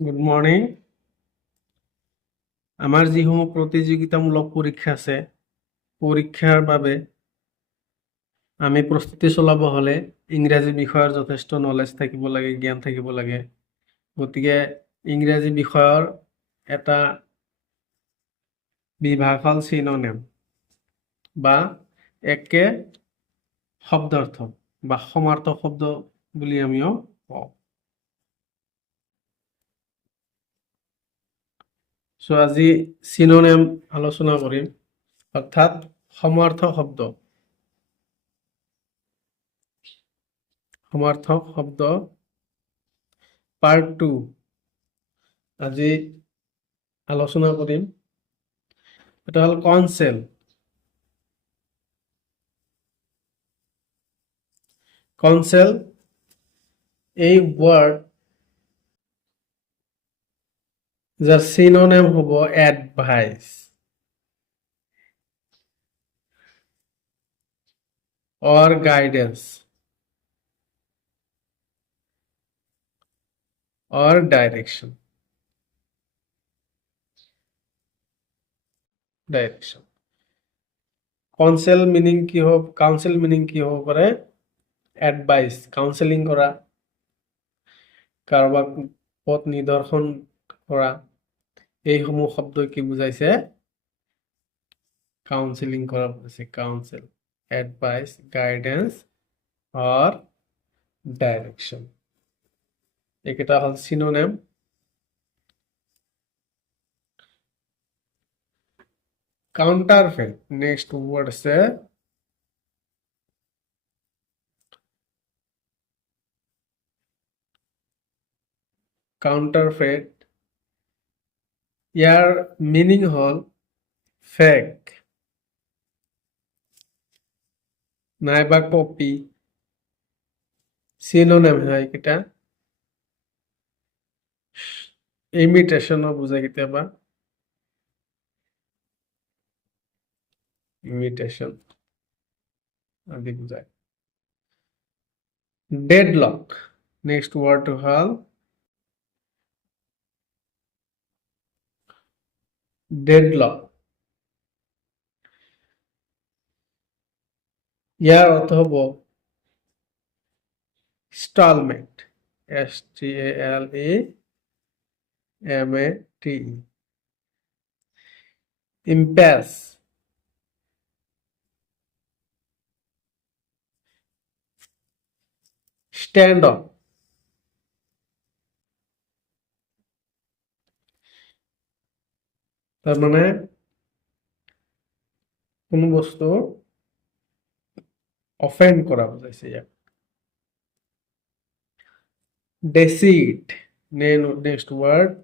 Good morning. আমাৰ যিসমূহ প্ৰতিযোগিতামূলক পৰীক্ষা আছে, পৰীক্ষাৰ বাবে আমি প্ৰস্তুতি চলাব হ'লে ইংৰাজী বিষয়ৰ যথেষ্ট নলেজ থাকিব লাগে, জ্ঞান থাকিব লাগে। গতিকে ইংৰাজী বিষয়ৰ এটা বিভাগ হ'ল চিনোনিম বা একে শব্দাৰ্থ বা সমাৰ্থক শব্দ বুলি আমিও কওঁ। আজি চিনোনিম আলোচনা কৰিম, অৰ্থাৎ সমাৰ্থক শব্দ। সমাৰ্থক শব্দ পাৰ্ট 2 আজি আলোচনা কৰিম। এটা হ'ল কনচেল। কনসেল এই ওয়ার্ড যার সিনোনিম হব advice or guidance or direction. Counsel meaning কি হব? কাউন্সেল মিনিং কি হব পাৰে? এডভাইস, কাউন্সেলিং কৰা, কাৰোবাক পথ নিদৰ্শন কৰা, এইসমূহ শব্দ কি বুজাইছে? কাউন্সেলিং কৰা বুজাইছে। Counsel, advice, guidance or direction, এইকেইটা হ'ল সিনোনিম। কাউন্টারফেট, নেক্সট ওয়ার্ড আছে কাউন্টারফেট। ইয়াৰ মিনিং হ'ল ফেক নাইবা কপি। সিনোনিম হয় এইকেইটা। ইমিটেশনও বুজায় কেতিয়াবা, ইমিটেশন আদি বুজায়। ডেডলক, নেক্সট ওয়ার্ড হল ডেডলক। ইয়াৰ অর্থ হব স্টলমেন্ট, STALEMATE। ইম্প্যাস, stand of. তার মানে কোন বস্তু অফেন্ড করা বুঝাইছে। ডেসিট, নেক্সট ওয়ার্ড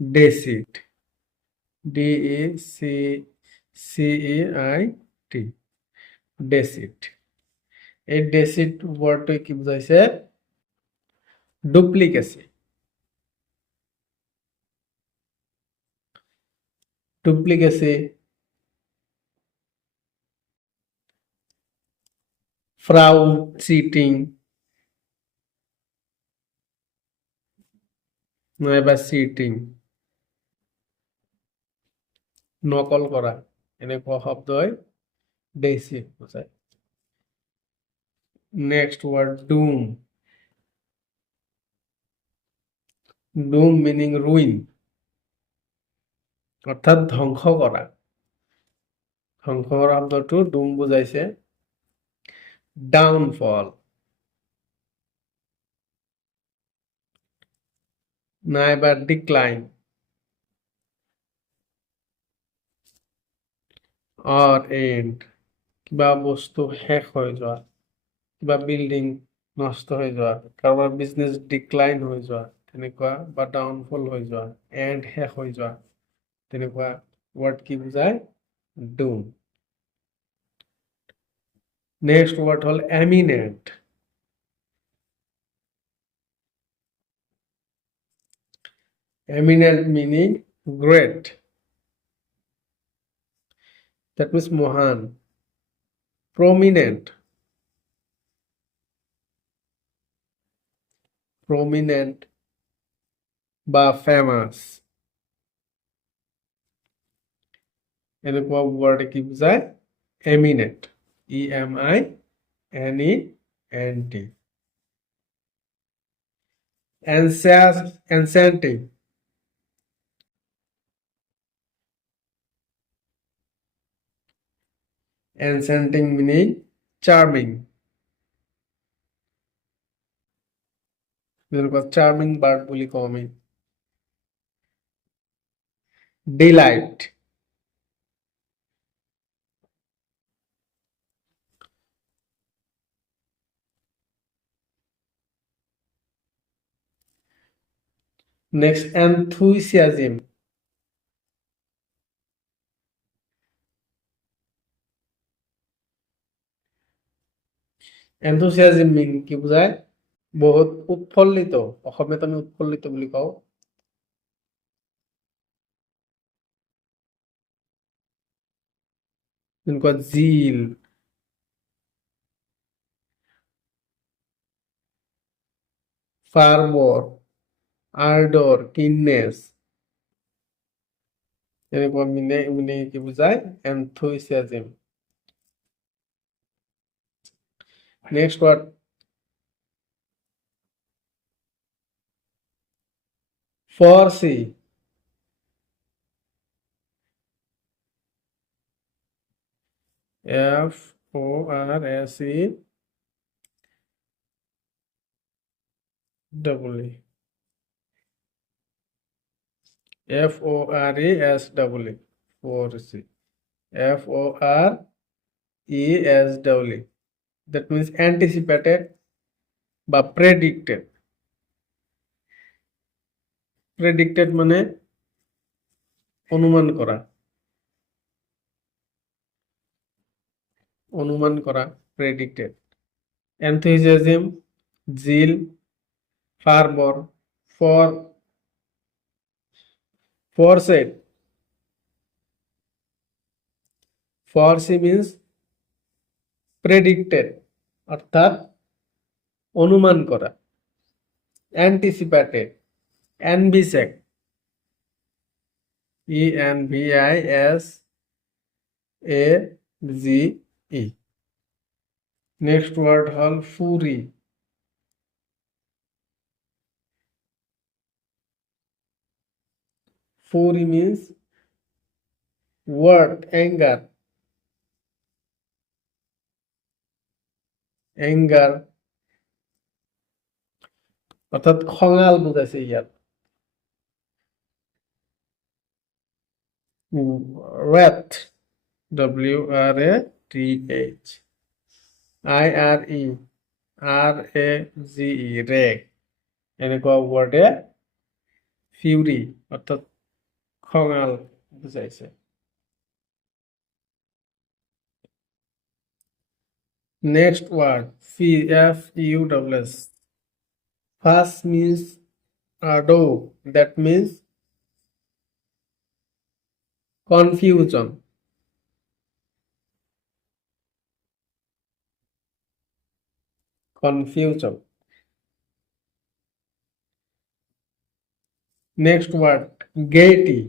ডেসিট, DECIT, ডেসিট। এই ডেসিট ওয়ার্ডটা কি বুঝাইছে? ডুপ্লিকেসি। ডুপ্লিকেসি, ফ্রাউড, চিটিং নাইবা চিটিং, নকল কৰা, এনেকুৱা শব্দই ডেসিট বুজায়। Next word doom. Doom meaning ruin, অর্থাৎ ধ্বংস কৰা। ধ্বংস কৰা শব্দটো ডুম বুজাইছে। ডাউনফল নাইবা ডিক্লাইন অর এন্ড, কিবা বস্তু শেষ হৈ যোৱা, কিবা বিল্ডিং নষ্ট হৈ যোৱা, কাৰোবাৰ বিজনেছ ডিক্লাইন হৈ যোৱা, তেনেকুৱা বা ডাউনফল হৈ যোৱা, এন্ড শেষ হৈ যোৱা, তেনেকুৱা ওয়ার্ড কি বুজায়? ডুম। নেক্সট ওয়ার্ড হল eminent. Eminent meaning great, that means মহান। প্রমিনেন্ট, প্রমিনেন্ট বা ফেমাস, এরকম ওয়ার্ডে কি বোঝায়? Eminent, EMINENT। Enchanting, meaning charming, charming বার্ড বলি কমে। ডিলাইট, নেক্সট এনথুসিয়াজম, মিন কি বুঝায়? বহুত উৎফুল্লিত, অসমীয়াত আমি উৎফুল্লিত বুলি কওঁ। যেনেকুৱা জিল, ফাৰ্মৰ, আৰ্ডৰ, কিননেছ, এনেকুৱা মিনে কি বুঝায়? Enthusiasm. Next word foresee, FORSE double E, FORES double E, foresee, FORES double E, that means anticipated বা predicted। predicted মানে অনুমান করা, predicted। enthusiasm, zeal, fervor, foresight, foresee means predicted অর্থাৎ অনুমান করা। anticipated, envisage, ENVISAGE। Next word হল fury, means word anger, অর্থাৎ খঙাল বুঝাইছে ইয়াত। wrath, WRATH, IRE, রেগ, এনেকুৱা ওয়ার্ডে ফিউরি অর্থাৎ খঙাল বুঝাইছে। Next word FUSS, fuss means ado, that means confusion। Next word gaiety,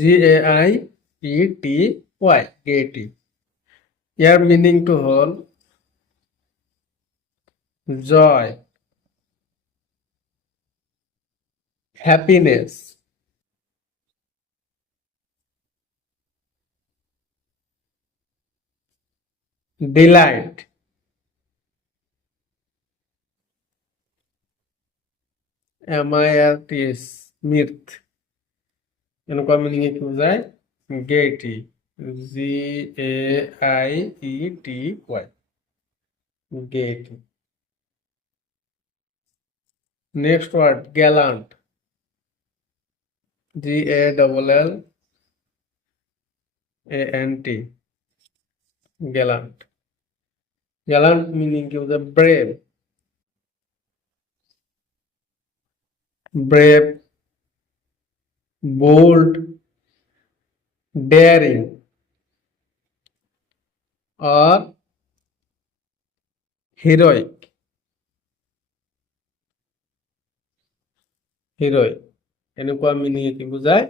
GAIETY, gaiety। ইয়ার মিনিং টু হল joy, happiness, delight, MIRTS, mirth, এনেকুৱা মিনিং কি বুঝায়? Gaiety, GAIETY, gaiety. Next word gallant, GALLANT, gallant. Gallant meaning কি বুঝায়? Brave, bold, daring or heroic heroic এনেকুৱা meaning কি বুজায়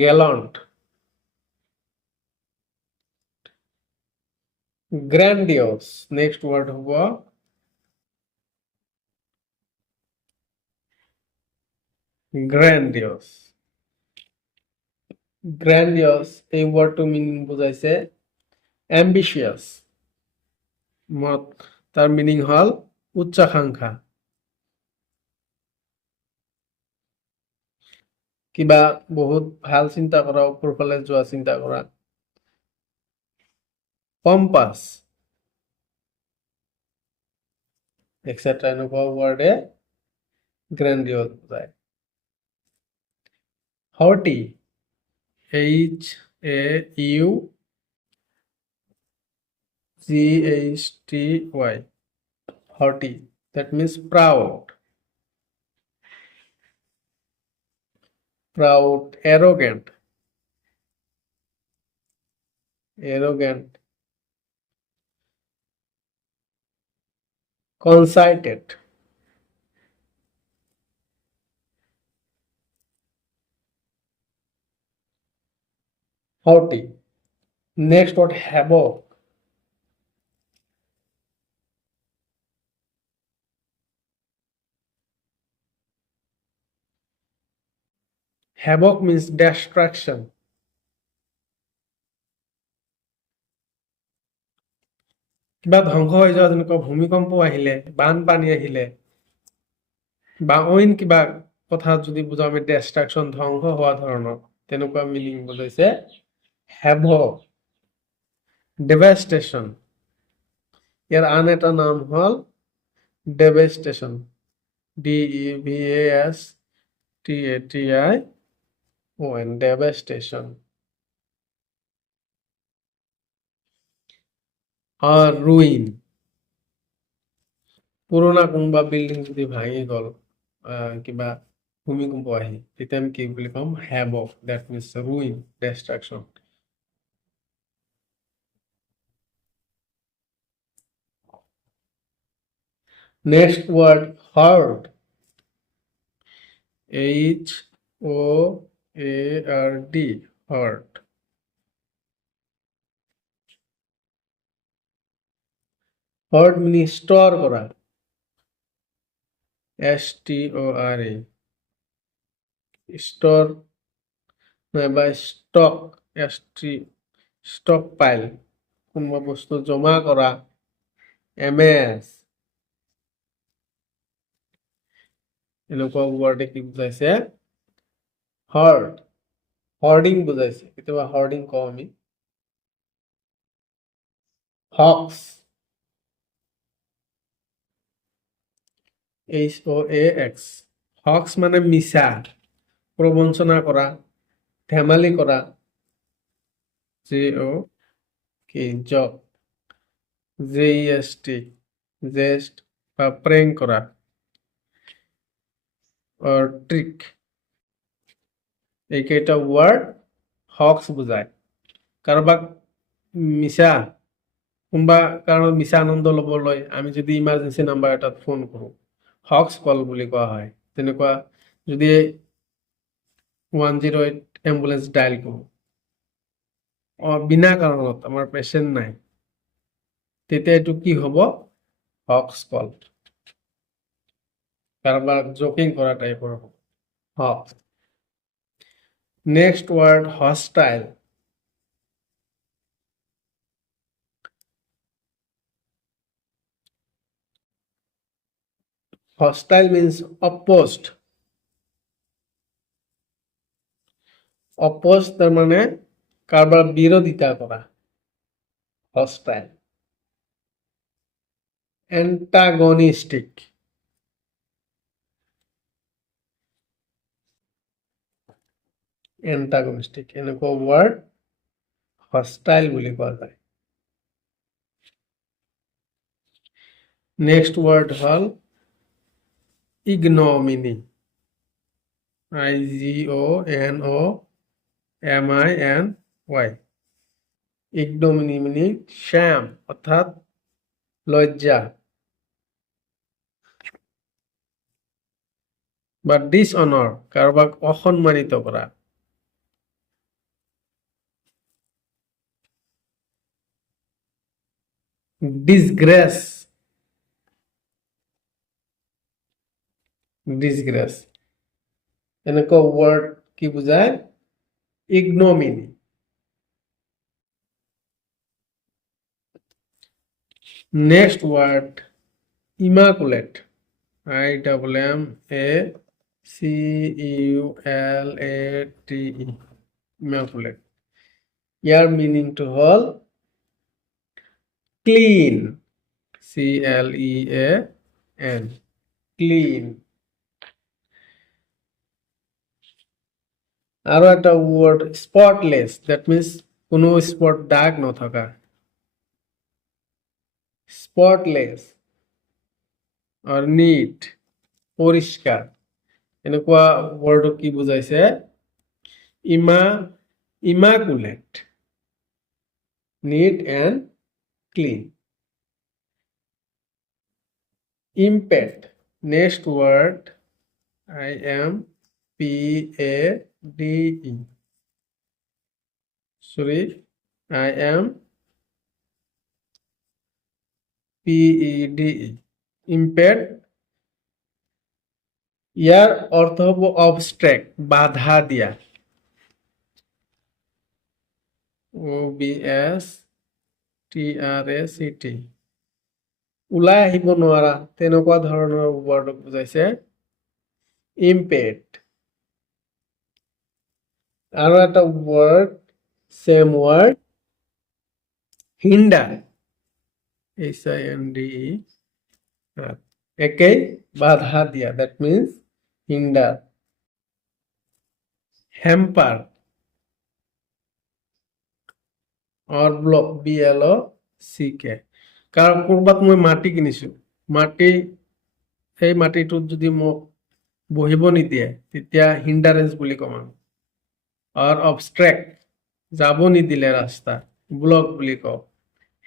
গ্যালন্ট গ্র্যান্ডিওস নেক্সট ওয়ার্ড হ'ব গ্র্যান্ডিওস গ্র্যান্ডিওস এই ওয়ার্ডটো মিনিং বুজাইছে অ্যাম্বিশিয়াস তার মিনিং হল উচ্চাকাঙ্ক্ষা কিবা বহুত ভাল চিন্তা কৰা ওপৰ ফালে যোৱা চিন্তা কৰা পম্পাস এক্সেট্ৰা এনেকুৱা ৱৰ্ডে গ্ৰেণ্ডিয়ছ বুজায় horti HAUGHTY haughty that means proud arrogant conceited haughty next what havoc havoc means destruction কিবা ধ্বংস হৈ যোৱা যেনেকুৱা ভূমিকম্প আহিলে বানপানী আহিলে বা অইন কিবা কথা যদি বুজাও আমি ডিষ্ট্ৰাকশ্যন ধ্বংস হোৱা ধৰণৰ তেনেকুৱা মিনিং বুজাইছে havoc devastation ইয়াৰ আন এটা নাম হল devastation DEVASTATION devastation আর ruin পুৰণা কোনোবা বিল্ডিং যদি ভাঙি গল কিবা ভূমিকম্প আহি তেতিয়া আমি কি বুলি কম havoc that means ruin destruction next word herd HOARD herd herd means store করা STORE store নাইবা stock stock pile কোনোবা বস্তু জমা কৰা MS এনেকুৱা ৱৰ্ডে কি বুজাইছে herd hoarding বুজাইছে কেতিয়াবা hoarding কওঁ আমি hawks HOAX hawks মানে মিছা প্ৰবঞ্চনা কৰা ধেমালি কৰা joke JEST jest বা প্রেং করা or trick এই কেইটা ওয়ার্ড হক্স বুজায় কাৰোবাক মিছা কোনোবা কাৰোবাক মিছা আনন্দ ল'বলৈ আমি যদি ইমাৰ্জেঞ্চি নাম্বাৰ এটাত ফোন কৰোঁ হক্স কল বুলি কোৱা হয় তেনেকুৱা যদি 108 এম্বুলেন্স ডায়াল কৰোঁ বিনা কাৰণত আমাৰ পেচেণ্ট নাই তেতিয়া এইটো কি হ'ব হক্স কল কাৰোবাক জোকিং কৰা টাইপৰ হ'ব hoax next word hostile hostile means opposed তার মানে কারবার বিরোধিতা করা hostile antagonistic এনেকুৱা ওয়ার্ড hostile বুলি কোৱা যায় নেক্সট ওয়ার্ড হল ignominy IGONOMINY ignominy meaning sham অর্থাৎ লজ্জা বা ডিসঅনার কাৰোবাক অসন্মানিত কৰা ডিসগ্রেস ডিসগ্রেস এনেকুৱা ৱৰ্ড কি বুজায় ignominy next word immaculate IMMACULATE immaculate ইয়াৰ মিনিংটো হ'ল ক্লিন CLEAN ক্লিন আৰু এটা ৱৰ্ড স্পটলেছ দ্যাট মিন্স কোনো স্পট দাগ নথকা স্পটলেছ or neat পরিষ্কার এনেকুৱা ৱৰ্ড কি বুজাইছে immaculate neat and clean impede next word IMPADE sorry IMPEDE impede ইয়াৰ অৰ্থ হ'ব অবস্ট্রাক্ট বাধা দিয়া OBSTRACT ওলাই আহিব নোৱাৰা তেনেকুৱা ধৰণৰ ৱৰ্ডক বুজাইছে ইম্পেড আৰু এটা ৱৰ্ড সেম ৱৰ্ড হিন্ডাৰ HINDE একেই বাধা দিয়া that means hinder hamper or block BLOCK কাৰণ কৰবাত মই মাটি কিনিছো মাটি এই মাটিটোত যদি মোক বহিব নিদিয়ে তেতিয়া হিন্ডাৰেন্স বুলি কম or obstruct যাব নিদিলে ৰাস্তা ব্লক বুলি কওঁ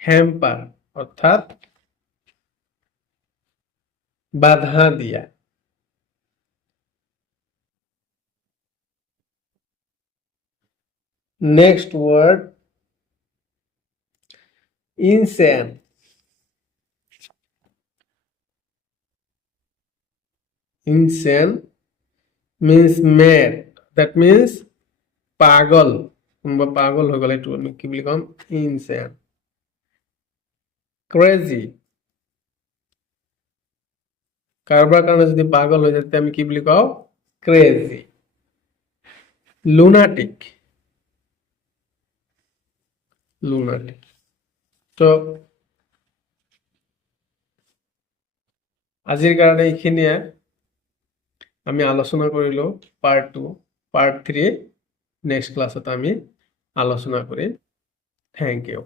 হ্যাম্পার অৰ্থাৎ বাধা দিয়া next word insane insane means mad that means পাগল কোনোবা পাগল হৈ গ'লে এইটো আমি কি বুলি কম insane crazy কাৰোবাৰ কাৰণে যদি পাগল হৈ যায় তেতিয়া আমি কি বুলি কওঁ crazy lunatic তো আজিৰ কাৰণে এইখিনিয়ে আমি আলোচনা কৰিলো পাৰ্ট 2 পাৰ্ট 3 নেক্সট ক্লাছত আমি আলোচনা কৰিম থ্যাংক ইউ